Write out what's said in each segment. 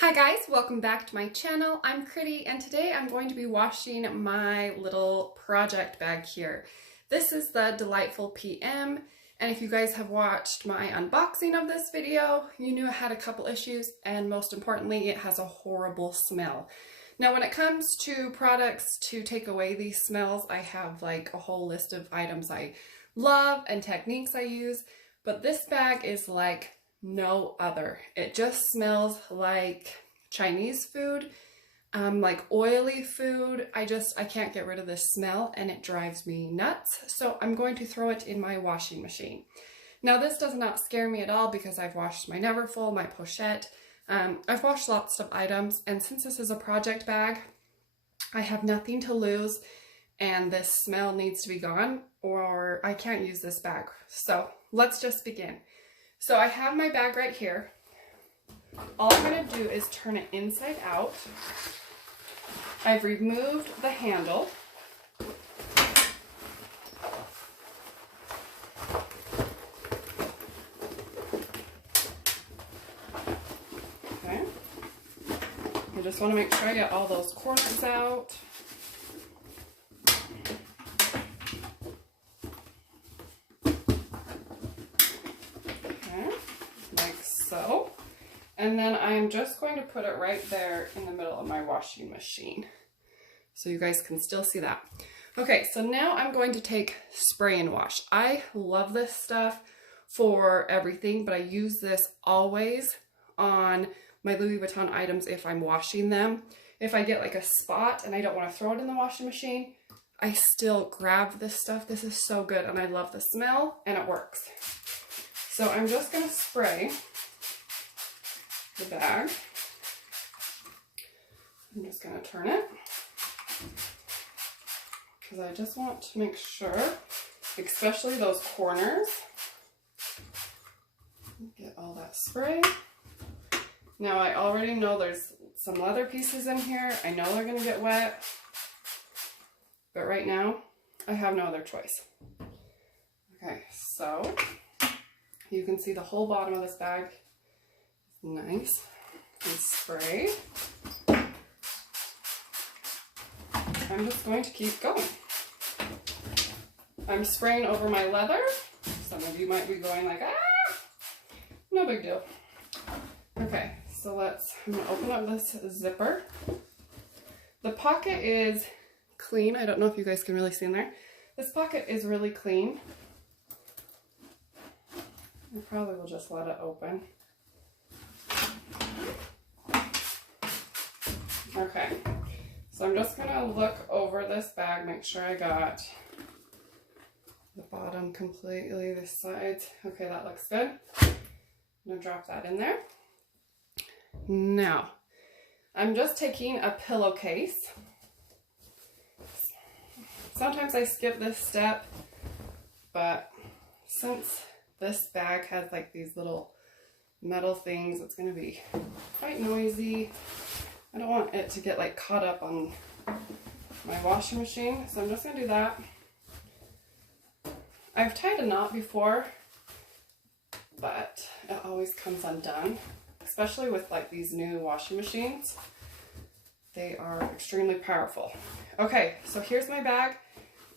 Hi guys, welcome back to my channel. I'm Critty and today I'm going to be washing my little project bag here. This is the Delightful PM, and if you guys have watched my unboxing of this video, you knew it had a couple issues, and most importantly it has a horrible smell. Now when it comes to products to take away these smells, I have like a whole list of items I love and techniques I use, but this bag is like no other. It just smells like Chinese food, like oily food. I can't get rid of this smell and it drives me nuts. So I'm going to throw it in my washing machine. Now this does not scare me at all because I've washed my Neverfull, my pochette. I've washed lots of items, and since this is a project bag, I have nothing to lose and this smell needs to be gone or I can't use this bag. So let's just begin. So I have my bag right here. All I'm going to do is turn it inside out. I've removed the handle. Okay. I just want to make sure I get all those corners out. So, and then I'm just going to put it right there in the middle of my washing machine so you guys can still see that. Okay, so now I'm going to take spray and wash. I love this stuff for everything, but I use this always on my Louis Vuitton items if I'm washing them. If I get like a spot and I don't want to throw it in the washing machine, I still grab this stuff. This is so good and I love the smell and it works. So I'm just going to spray the bag. I'm just going to turn it because I just want to make sure, especially those corners, get all that spray. Now I already know there's some leather pieces in here. I know they're going to get wet, but right now I have no other choice. Okay, so you can see the whole bottom of this bag. Nice and spray. I'm just going to keep going. I'm spraying over my leather. Some of you might be going like, ah, no big deal. Okay, so I'm gonna open up this zipper. The pocket is clean. I don't know if you guys can really see in there. This pocket is really clean. I probably will just let it open. Okay, so I'm just going to look over this bag, make sure I got the bottom completely, the sides. Okay, that looks good. I'm going to drop that in there. Now, I'm just taking a pillowcase. Sometimes I skip this step, but since this bag has like these little metal things, it's going to be quite noisy. I don't want it to get like caught up on my washing machine, so I'm just going to do that. I've tied a knot before, but it always comes undone, especially with like these new washing machines. They are extremely powerful. Okay, so here's my bag.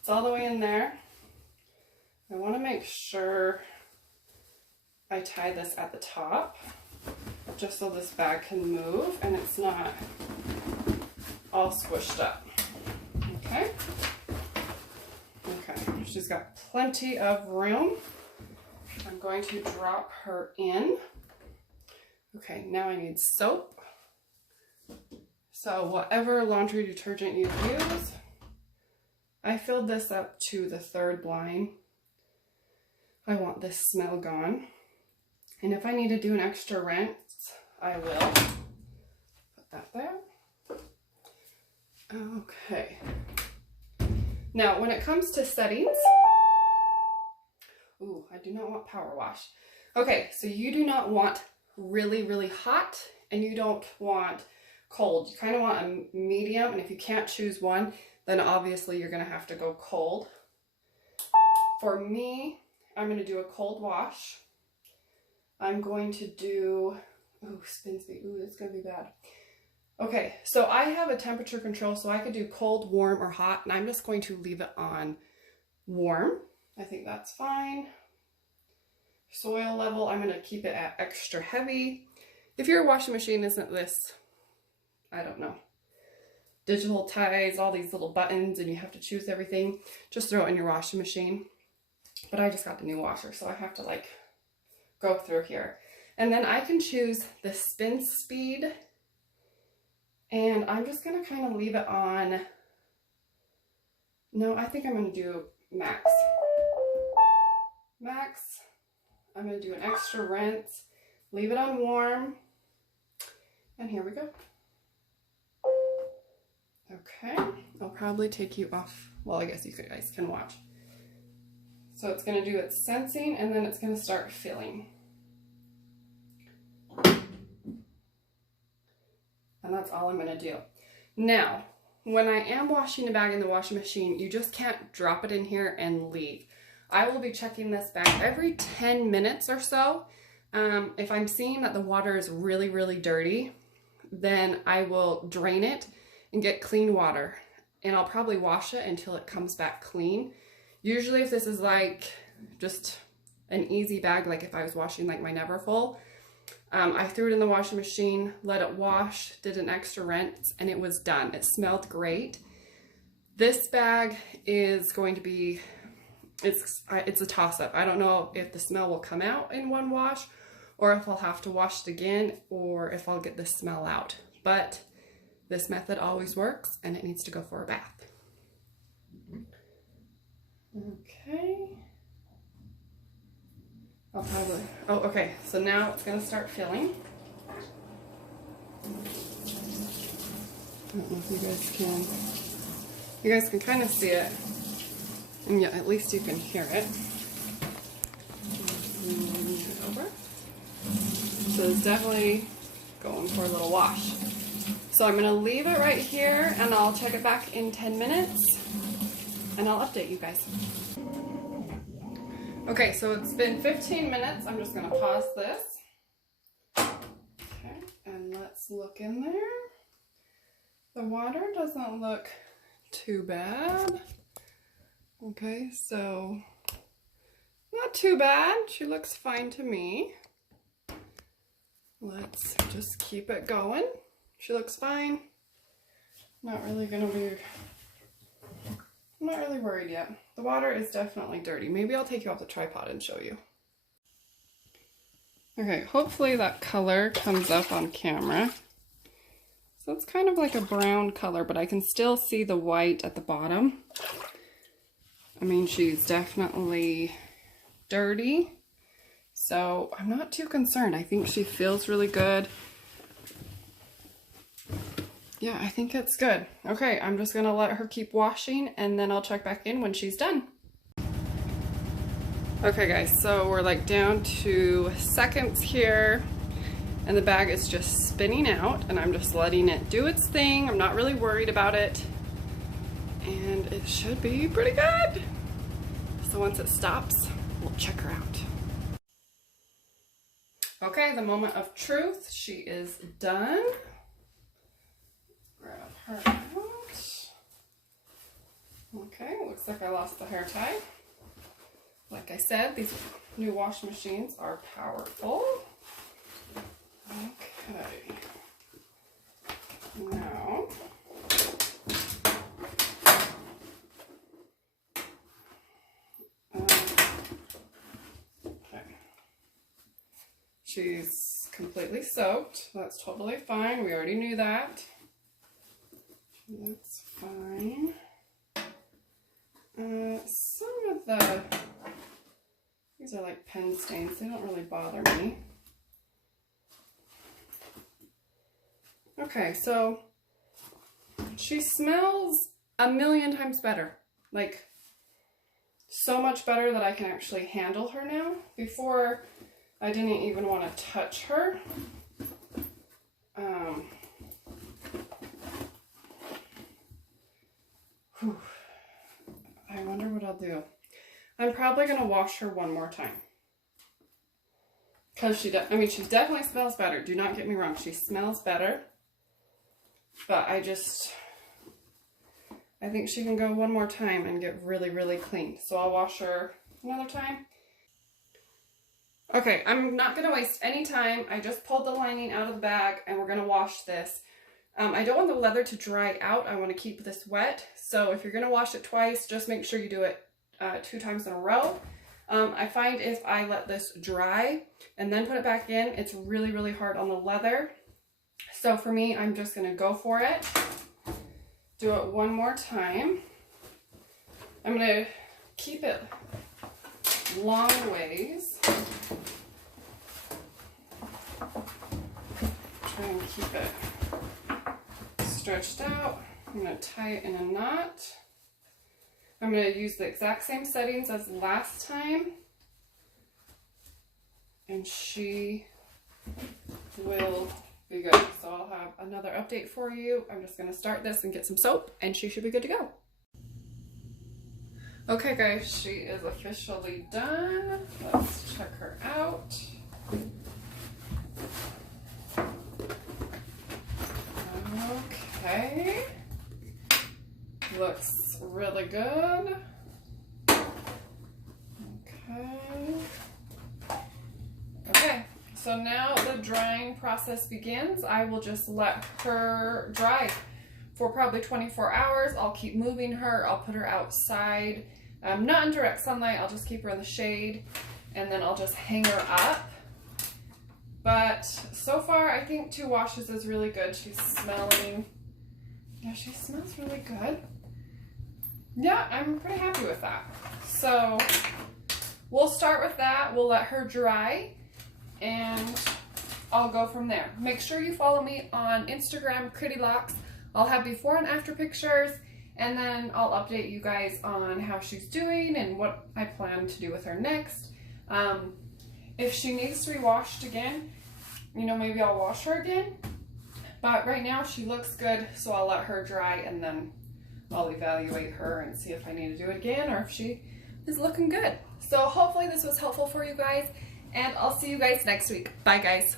It's all the way in there. I want to make sure I tie this at the top, just so this bag can move and it's not all squished up. Okay. Okay, she's got plenty of room. I'm going to drop her in. Okay, now I need soap. So whatever laundry detergent you use, I filled this up to the third line. I want this smell gone. And if I need to do an extra rinse, I will. Put that there. Okay. Now, when it comes to settings, ooh, I do not want power wash. Okay, so you do not want really, really hot, and you don't want cold. You kind of want a medium, and if you can't choose one, then obviously you're going to have to go cold. For me, I'm going to do a cold wash. I'm going to do, ooh, Oh, spin speed. Ooh, that's gonna be bad. Okay, so I have a temperature control, so I could do cold, warm, or hot, and I'm just going to leave it on warm. I think that's fine. Soil level, I'm gonna keep it at extra heavy. If your washing machine isn't this, I don't know, digital ties, all these little buttons, and you have to choose everything, just throw it in your washing machine. But I just got the new washer, so I have to like go through here. And then I can choose the spin speed, and I'm just gonna kind of leave it on, no, I think I'm gonna do max. Max, I'm gonna do an extra rinse, leave it on warm, and here we go. Okay, I'll probably take you off. Well, I guess you guys can watch. So it's going to do its sensing, and then it's going to start filling. And that's all I'm going to do. Now, when I am washing a bag in the washing machine, you just can't drop it in here and leave. I will be checking this bag every 10 minutes or so. If I'm seeing that the water is really, really dirty, then I will drain it and get clean water, and I'll probably wash it until it comes back clean. Usually if this is like just an easy bag, like if I was washing like my Neverfull, I threw it in the washing machine, let it wash, did an extra rinse, and it was done. It smelled great. This bag is going to be, it's a toss-up. I don't know if the smell will come out in one wash, or if I'll have to wash it again, or if I'll get the smell out. But this method always works, and it needs to go for a bath. Okay. I'll probably, oh, okay. So now it's gonna start filling. I don't know if you guys can kind of see it. And yeah, at least you can hear it. Over. So it's definitely going for a little wash. So I'm gonna leave it right here, and I'll check it back in 10 minutes, and I'll update you guys. Okay, so it's been 15 minutes. I'm just gonna pause this. Okay, and let's look in there. The water doesn't look too bad. Okay, so not too bad. She looks fine to me. Let's just keep it going. She looks fine. I'm not really worried yet. The water is definitely dirty. Maybe I'll take you off the tripod and show you. Okay, hopefully that color comes up on camera. So it's kind of like a brown color, but I can still see the white at the bottom. I mean, she's definitely dirty, so I'm not too concerned. I think she feels really good. Yeah, I think it's good. Okay, I'm just gonna let her keep washing, and then I'll check back in when she's done. Okay guys, so we're like down to seconds here, and the bag is just spinning out, and I'm just letting it do its thing. I'm not really worried about it, and it should be pretty good. So once it stops, we'll check her out. Okay, the moment of truth. She is done. Grab her out. Okay, looks like I lost the hair tie. Like I said, these new washing machines are powerful. Okay. Now, okay. She's completely soaked. That's totally fine. We already knew that. That's fine. Some of these are like pen stains. They don't really bother me. Okay, so she smells a million times better. Like, so much better that I can actually handle her now. Before, I didn't even want to touch her. I wonder what I'll do. I'm probably going to wash her one more time, Because I mean, she definitely smells better. Do not get me wrong. She smells better. But I think she can go one more time and get really, really clean. So I'll wash her another time. Okay, I'm not going to waste any time. I just pulled the lining out of the bag and we're going to wash this. I don't want the leather to dry out. I want to keep this wet. So if you're going to wash it twice, just make sure you do it 2 times in a row. I find if I let this dry and then put it back in, it's really, really hard on the leather. So for me, I'm just going to go for it. Do it one more time. I'm going to keep it long ways. Try and keep it stretched out. I'm going to tie it in a knot. I'm going to use the exact same settings as last time. And she will be good. So I'll have another update for you. I'm just going to start this and get some soap and she should be good to go. Okay guys, she is officially done. Let's check her out. Okay. Looks really good. Okay, so now the drying process begins. I will just let her dry for probably 24 hours. I'll keep moving her. I'll put her outside, not in direct sunlight. I'll just keep her in the shade and then I'll just hang her up. But so far, I think 2 washes is really good. She's smelling, yeah, she smells really good. Yeah, I'm pretty happy with that. So we'll start with that. We'll let her dry and I'll go from there. Make sure you follow me on Instagram, Critty Locks. I'll have before and after pictures and then I'll update you guys on how she's doing and what I plan to do with her next. If she needs to be washed again, you know, maybe I'll wash her again. But right now she looks good, so I'll let her dry and then I'll evaluate her and see if I need to do it again or if she is looking good. So hopefully this was helpful for you guys and I'll see you guys next week. Bye guys.